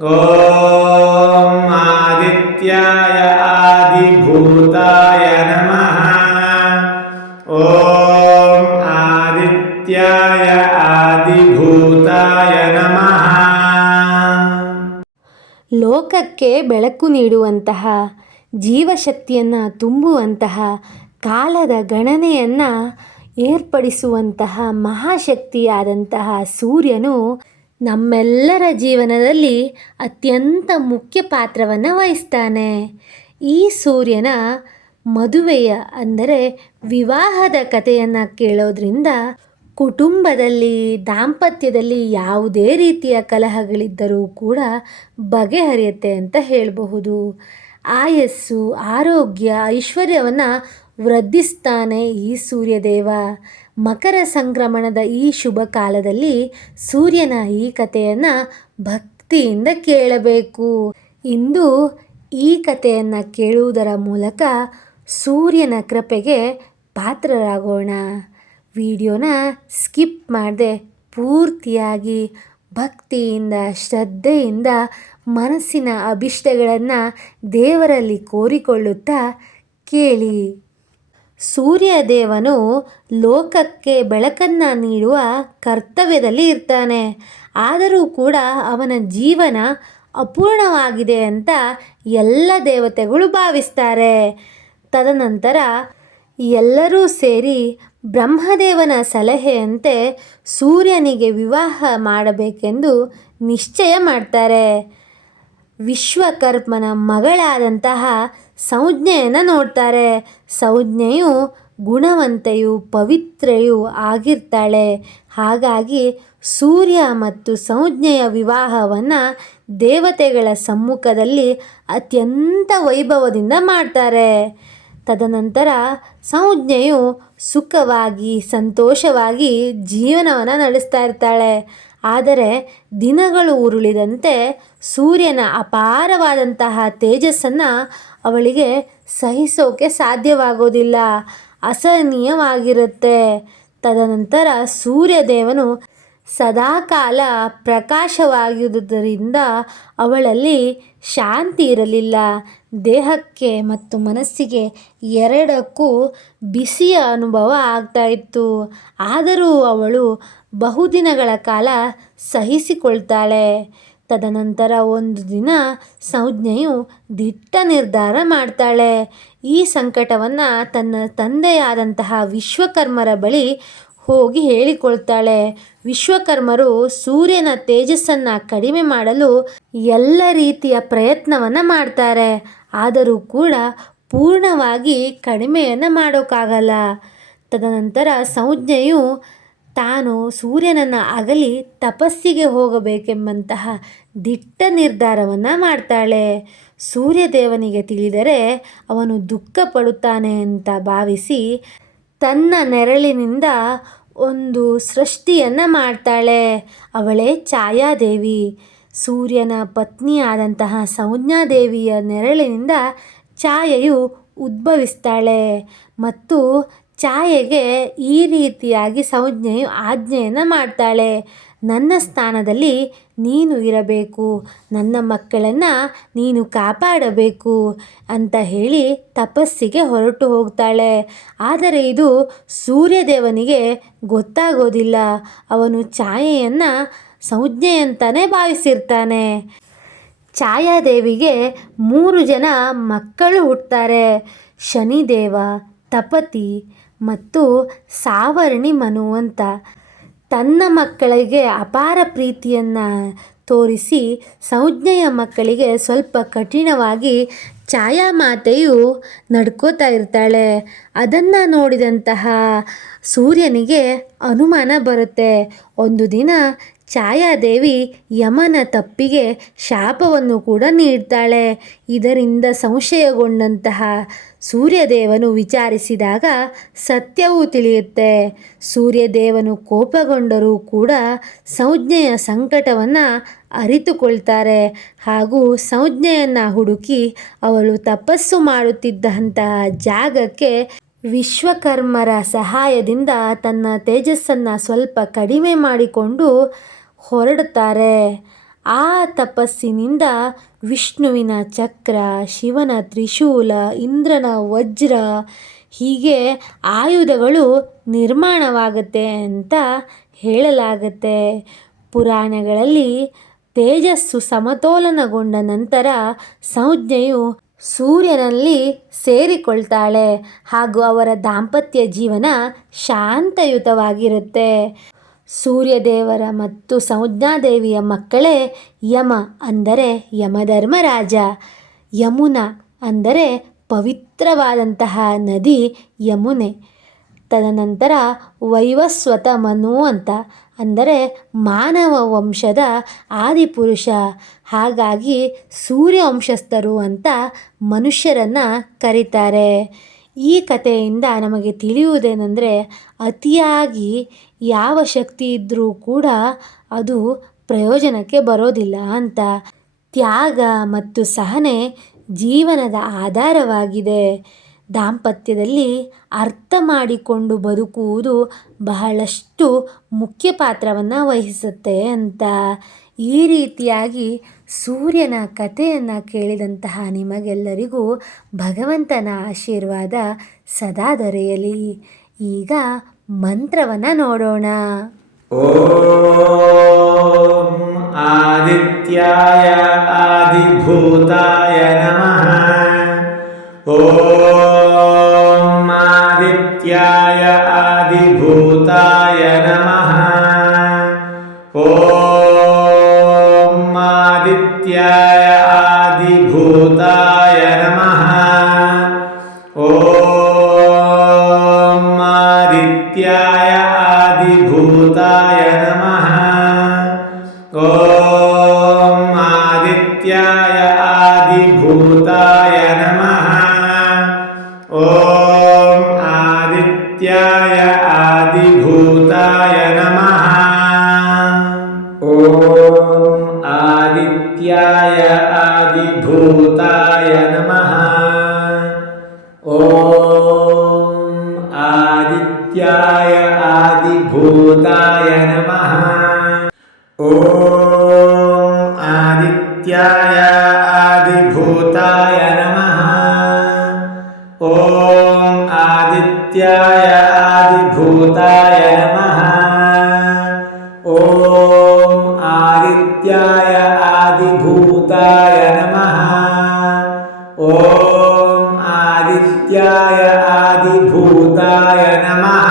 ॐ आदित्याय आदिभूताय नमः ॐ आदित्याय आदिभूताय नमः ಲೋಕಕ್ಕೆ ಬೆಳಕು ನೀಡುವಂತಹ ಜೀವಶಕ್ತಿಯನ್ನು ತುಂಬುವಂತಹ ಕಾಲದ ಗಣನೆಯನ್ನು ಏರ್ಪಡಿಸುವಂತಹ ಮಹಾಶಕ್ತಿಯಾದಂತಹ ಸೂರ್ಯನು ನಮ್ಮೆಲ್ಲರ ಜೀವನದಲ್ಲಿ ಅತ್ಯಂತ ಮುಖ್ಯ ಪಾತ್ರವನ್ನು ವಹಿಸ್ತಾನೆ. ಈ ಸೂರ್ಯನ ಮದುವೆಯ ಅಂದರೆ ವಿವಾಹದ ಕಥೆಯನ್ನು ಕೇಳೋದ್ರಿಂದ ಕುಟುಂಬದಲ್ಲಿ, ದಾಂಪತ್ಯದಲ್ಲಿ ಯಾವುದೇ ರೀತಿಯ ಕಲಹಗಳಿದ್ದರೂ ಕೂಡ ಬಗೆಹರಿಯುತ್ತೆ ಅಂತ ಹೇಳಬಹುದು. ಆಯಸ್ಸು, ಆರೋಗ್ಯ, ಐಶ್ವರ್ಯವನ್ನು ವೃದ್ಧಿಸ್ತಾನೆ ಈ ಸೂರ್ಯದೇವ. ಮಕರ ಸಂಕ್ರಮಣದ ಈ ಶುಭ ಕಾಲದಲ್ಲಿ ಸೂರ್ಯನ ಈ ಕಥೆಯನ್ನು ಭಕ್ತಿಯಿಂದ ಕೇಳಬೇಕು. ಇಂದು ಈ ಕಥೆಯನ್ನು ಕೇಳುವುದರ ಮೂಲಕ ಸೂರ್ಯನ ಕೃಪೆಗೆ ಪಾತ್ರರಾಗೋಣ. ವಿಡಿಯೋನ ಸ್ಕಿಪ್ ಮಾಡದೆ ಪೂರ್ತಿಯಾಗಿ ಭಕ್ತಿಯಿಂದ, ಶ್ರದ್ಧೆಯಿಂದ, ಮನಸ್ಸಿನ ಅಭಿಷ್ಟಗಳನ್ನು ದೇವರಲ್ಲಿ ಕೋರಿಕೊಳ್ಳುತ್ತಾ ಕೇಳಿ. ಸೂರ್ಯದೇವನು ಲೋಕಕ್ಕೆ ಬೆಳಕನ್ನು ನೀಡುವ ಕರ್ತವ್ಯದಲ್ಲಿ ಇರ್ತಾನೆ. ಆದರೂ ಕೂಡ ಅವನ ಜೀವನ ಅಪೂರ್ಣವಾಗಿದೆ ಅಂತ ಎಲ್ಲ ದೇವತೆಗಳು ಭಾವಿಸ್ತಾರೆ. ತದನಂತರ ಎಲ್ಲರೂ ಸೇರಿ ಬ್ರಹ್ಮದೇವನ ಸಲಹೆಯಂತೆ ಸೂರ್ಯನಿಗೆ ವಿವಾಹ ಮಾಡಬೇಕೆಂದು ನಿಶ್ಚಯ ಮಾಡ್ತಾರೆ. ವಿಶ್ವಕರ್ಮನ ಮಗಳಾದಂತಹ ಸಂಜ್ಞೆಯನ್ನು ನೋಡ್ತಾರೆ. ಸಂಜ್ಞೆಯು ಗುಣವಂತೆಯು ಪವಿತ್ರೆಯೂ ಆಗಿರ್ತಾಳೆ. ಹಾಗಾಗಿ ಸೂರ್ಯ ಮತ್ತು ಸಂಜ್ಞೆಯ ವಿವಾಹವನ್ನು ದೇವತೆಗಳ ಸಮ್ಮುಖದಲ್ಲಿ ಅತ್ಯಂತ ವೈಭವದಿಂದ ಮಾಡ್ತಾರೆ. ತದನಂತರ ಸಂಜ್ಞೆಯು ಸುಖವಾಗಿ, ಸಂತೋಷವಾಗಿ ಜೀವನವನ್ನು ನಡೆಸ್ತಾ ಇರ್ತಾಳೆ. ಆದರೆ ದಿನಗಳು ಉರುಳಿದಂತೆ ಸೂರ್ಯನ ಅಪಾರವಾದಂತಹ ತೇಜಸ್ಸನ್ನು ಅವಳಿಗೆ ಸಹಿಸೋಕೆ ಸಾಧ್ಯವಾಗೋದಿಲ್ಲ. ಅಸಹನೀಯವಾಗಿರುತ್ತೆ. ತದನಂತರ ಸೂರ್ಯದೇವನು ಸದಾಕಾಲ ಪ್ರಕಾಶವಾಗಿರುವುದರಿಂದ ಅವಳಲ್ಲಿ ಶಾಂತಿ ಇರಲಿಲ್ಲ. ದೇಹಕ್ಕೆ ಮತ್ತು ಮನಸ್ಸಿಗೆ ಎರಡಕ್ಕೂ ಬಿಸಿಯ ಅನುಭವ ಆಗ್ತಾ ಇತ್ತು. ಆದರೂ ಅವಳು ಬಹುದಿನಗಳ ಕಾಲ ಸಹಿಸಿಕೊಳ್ತಾಳೆ. ತದನಂತರ ಒಂದು ದಿನ ಸಂಜ್ಞೆಯು ದಿಟ್ಟ ನಿರ್ಧಾರ ಮಾಡ್ತಾಳೆ. ಈ ಸಂಕಟವನ್ನು ತನ್ನ ತಂದೆಯಾದಂತಹ ವಿಶ್ವಕರ್ಮರ ಬಳಿ ಹೋಗಿ ಹೇಳಿಕೊಳ್ತಾಳೆ. ವಿಶ್ವಕರ್ಮರು ಸೂರ್ಯನ ತೇಜಸ್ಸನ್ನು ಕಡಿಮೆ ಮಾಡಲು ಎಲ್ಲ ರೀತಿಯ ಪ್ರಯತ್ನವನ್ನು ಮಾಡ್ತಾರೆ. ಆದರೂ ಕೂಡ ಪೂರ್ಣವಾಗಿ ಕಡಿಮೆಯನ್ನು ಮಾಡೋಕ್ಕಾಗಲ್ಲ ತದನಂತರ ಸಂಜ್ಞೆಯು ತಾನು ಸೂರ್ಯನನ್ನು ಅಗಲಿ ತಪಸ್ಸಿಗೆ ಹೋಗಬೇಕೆಂಬಂತಹ ದಿಟ್ಟ ನಿರ್ಧಾರವನ್ನು ಮಾಡ್ತಾಳೆ. ಸೂರ್ಯದೇವನಿಗೆ ತಿಳಿದರೆ ಅವನು ದುಃಖ ಪಡುತ್ತಾನೆ ಅಂತ ಭಾವಿಸಿ ತನ್ನ ನೆರಳಿನಿಂದ ಒಂದು ಸೃಷ್ಟಿಯನ್ನು ಮಾಡ್ತಾಳೆ. ಅವಳೇ ಛಾಯಾದೇವಿ. ಸೂರ್ಯನ ಪತ್ನಿಯಾದಂತಹ ಸಂಜ್ಞಾದೇವಿಯ ನೆರಳಿನಿಂದ ಛಾಯೆಯು ಉದ್ಭವಿಸ್ತಾಳೆ ಮತ್ತು ಛಾಯೆಗೆ ಈ ರೀತಿಯಾಗಿ ಸಂಜ್ಞೆಯು ಆಜ್ಞೆಯನ್ನು ಮಾಡ್ತಾಳೆ. ನನ್ನ ಸ್ಥಾನದಲ್ಲಿ ನೀನು ಇರಬೇಕು. ನನ್ನ ಮಕ್ಕಳನ್ನು ನೀನು ಕಾಪಾಡಬೇಕು ಅಂತ ಹೇಳಿ ತಪಸ್ಸಿಗೆ ಹೊರಟು ಹೋಗ್ತಾಳೆ. ಆದರೆ ಇದು ಸೂರ್ಯದೇವನಿಗೆ ಗೊತ್ತಾಗೋದಿಲ್ಲ. ಅವನು ಛಾಯೆಯನ್ನು ಸಂಜ್ಞೆಯಂತಾನೆ ಭಾವಿಸಿರ್ತಾನೆ. ಛಾಯಾದೇವಿಗೆ ಮೂರು ಜನ ಮಕ್ಕಳು ಹುಟ್ಟುತ್ತಾರೆ ಶನಿದೇವ, ತಪತಿ ಮತ್ತು ಸಾವರ್ಣಿ ಮನು ಅಂತ. ತನ್ನ ಮಕ್ಕಳಿಗೆ ಅಪಾರ ಪ್ರೀತಿಯನ್ನು ತೋರಿಸಿ ಸಂಜ್ಞೆಯ ಮಕ್ಕಳಿಗೆ ಸ್ವಲ್ಪ ಕಠಿಣವಾಗಿ ಛಾಯಾಮಾತೆಯು ನಡ್ಕೋತಾ ಇರ್ತಾಳೆ. ಅದನ್ನು ನೋಡಿದಂತಹ ಸೂರ್ಯನಿಗೆ ಅನುಮಾನ ಬರುತ್ತೆ. ಒಂದು ದಿನ ಛಾಯಾದೇವಿ ಯಮನ ತಪ್ಪಿಗೆ ಶಾಪವನ್ನು ಕೂಡ ನೀಡ್ತಾಳೆ. ಇದರಿಂದ ಸಂಶಯಗೊಂಡಂತಹ ಸೂರ್ಯದೇವನು ವಿಚಾರಿಸಿದಾಗ ಸತ್ಯವೂ ತಿಳಿಯುತ್ತೆ. ಸೂರ್ಯದೇವನು ಕೋಪಗೊಂಡರೂ ಕೂಡ ಸಂಜ್ಞೆಯ ಸಂಕಟವನ್ನು ಅರಿತುಕೊಳ್ತಾರೆ ಹಾಗೂ ಸಂಜ್ಞೆಯನ್ನು ಹುಡುಕಿ ಅವಳು ತಪಸ್ಸು ಮಾಡುತ್ತಿದ್ದಂತಹ ಜಾಗಕ್ಕೆ ವಿಶ್ವಕರ್ಮರ ಸಹಾಯದಿಂದ ತನ್ನ ತೇಜಸ್ಸನ್ನು ಸ್ವಲ್ಪ ಕಡಿಮೆ ಮಾಡಿಕೊಂಡು ಹೊರಡುತ್ತಾರೆ. ಆ ತಪಸ್ಸಿನಿಂದ ವಿಷ್ಣುವಿನ ಚಕ್ರ, ಶಿವನ ತ್ರಿಶೂಲ, ಇಂದ್ರನ ವಜ್ರ, ಹೀಗೆ ಆಯುಧಗಳು ನಿರ್ಮಾಣವಾಗುತ್ತೆ ಅಂತ ಹೇಳಲಾಗತ್ತೆ. ಪುರಾಣಗಳಲ್ಲಿ ತೇಜಸ್ಸು ಸಮತೋಲನಗೊಂಡ ನಂತರ ಸಂಜ್ಞೆಯು ಸೂರ್ಯನಲ್ಲಿ ಸೇರಿಕೊಳ್ತಾಳೆ ಹಾಗೂ ಅವರ ದಾಂಪತ್ಯ ಜೀವನ ಶಾಂತಯುತವಾಗಿರುತ್ತೆ. ಸೂರ್ಯದೇವರ ಮತ್ತು ಸಂಜ್ಞಾದೇವಿಯ ಮಕ್ಕಳೇ ಯಮ ಅಂದರೆ ಯಮಧರ್ಮರಾಜ. ಯಮುನ ಅಂದರೆ ಪವಿತ್ರವಾದಂತಹ ನದಿ ಯಮುನೆ. ತದನಂತರ ವೈವಸ್ವತ ಮನು ಅಂತ ಅಂದರೆ ಮಾನವ ವಂಶದ ಆದಿಪುರುಷ. ಹಾಗಾಗಿ ಸೂರ್ಯವಂಶಸ್ಥರು ಅಂತ ಮನುಷ್ಯರನ್ನು ಕರೀತಾರೆ. ಈ ಕಥೆಯಿಂದ ನಮಗೆ ತಿಳಿಯುವುದೇನೆಂದರೆ ಅತಿಯಾಗಿ ಯಾವ ಶಕ್ತಿ ಇದ್ದರೂ ಕೂಡ ಅದು ಪ್ರಯೋಜನಕ್ಕೆ ಬರೋದಿಲ್ಲ ಅಂತ. ತ್ಯಾಗ ಮತ್ತು ಸಹನೆ ಜೀವನದ ಆಧಾರವಾಗಿದೆ. ದಾಂಪತ್ಯದಲ್ಲಿ ಅರ್ಥ ಮಾಡಿಕೊಂಡು ಬದುಕುವುದು ಬಹಳಷ್ಟು ಮುಖ್ಯ ಪಾತ್ರವನ್ನು ವಹಿಸುತ್ತೆ ಅಂತ. ಈ ರೀತಿಯಾಗಿ ಸೂರ್ಯನ ಕಥೆಯನ್ನು ಕೇಳಿದಂತಹ ನಿಮಗೆಲ್ಲರಿಗೂ ಭಗವಂತನ ಆಶೀರ್ವಾದ ಸದಾ ದೊರೆಯಲಿ. ಈಗ ಮಂತ್ರವನ್ನು ನೋಡೋಣ. ಓಂ ಆದಿತ್ಯಾಯ ಆದಿಭೂತಾಯ ನಮಃ. ಓ आदित्याय ينمى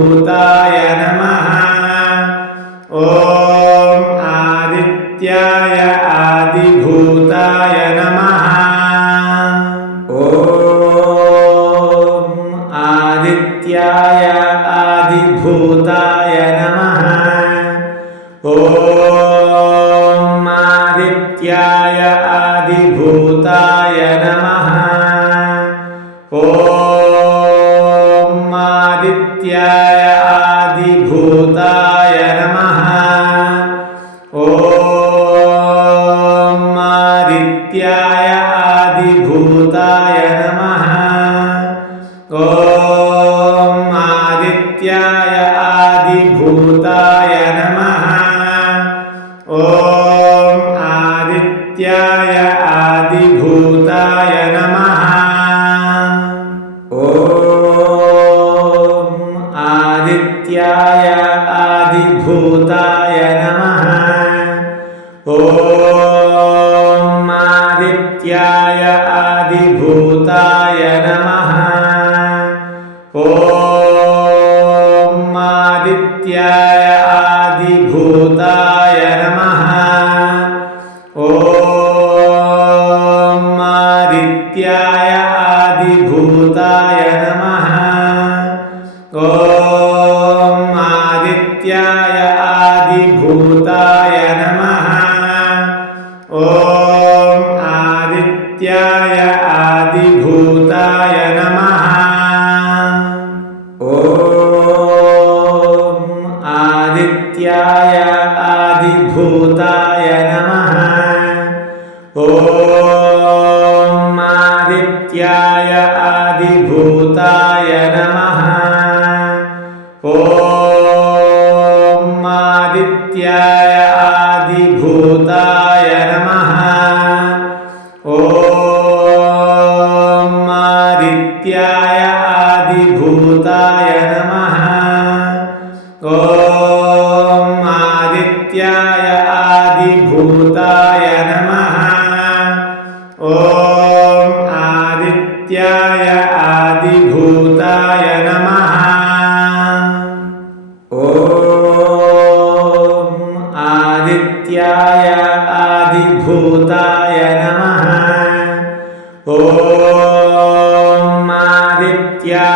భూతాయ నమః. आदिभूताय नमः ॐ नमः ॐ आदित्याय ನಿತ್ಯಾ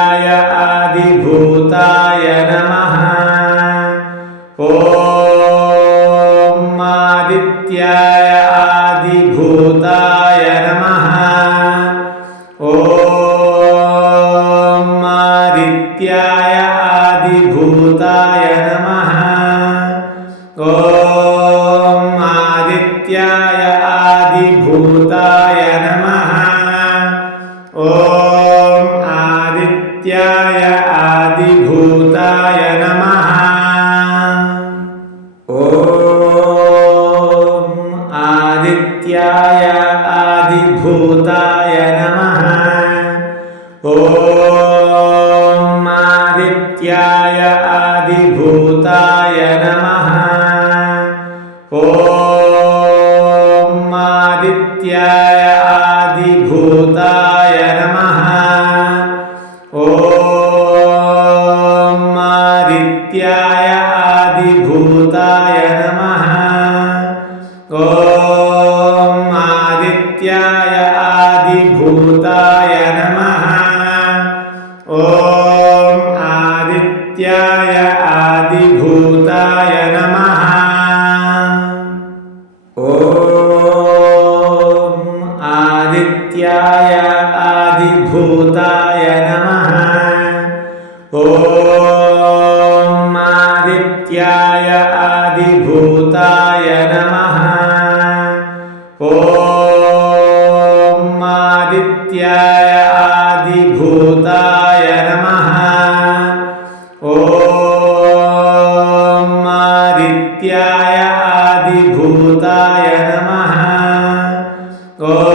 नमः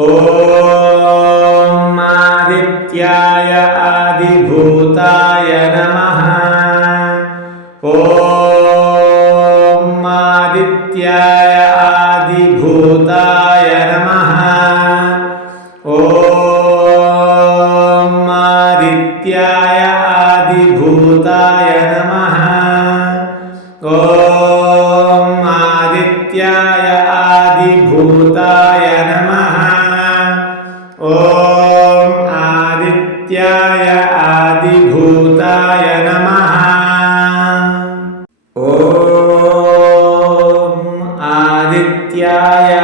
Oh. Yeah, yeah.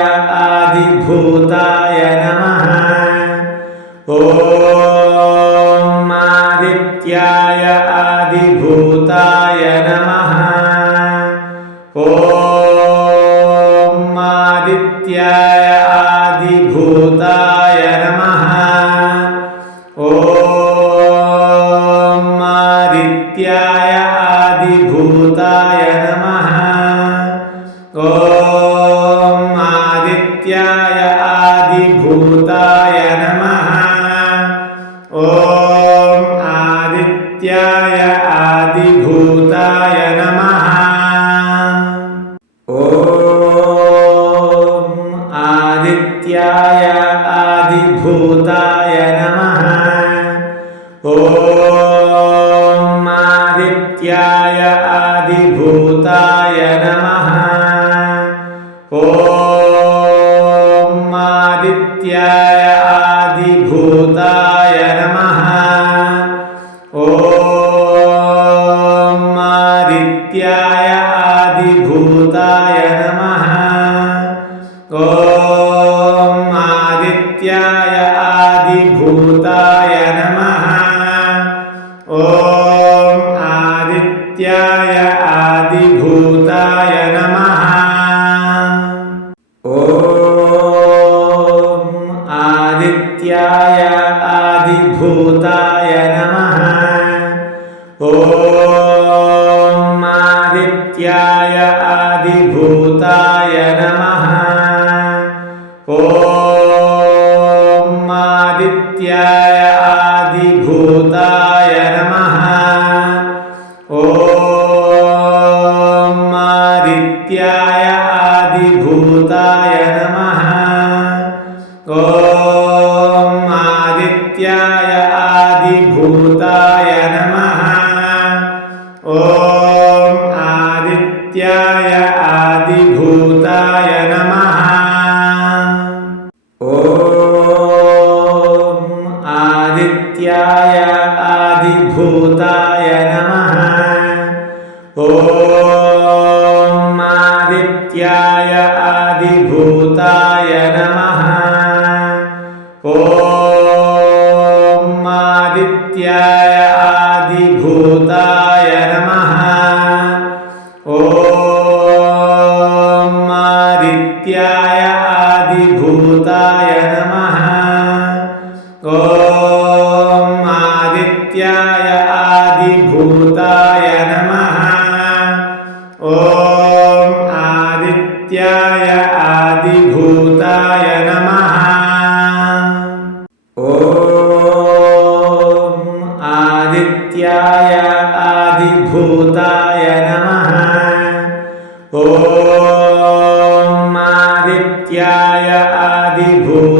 Oh. Good. 阿。ॐ आदित्याय आदिभूताय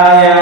saya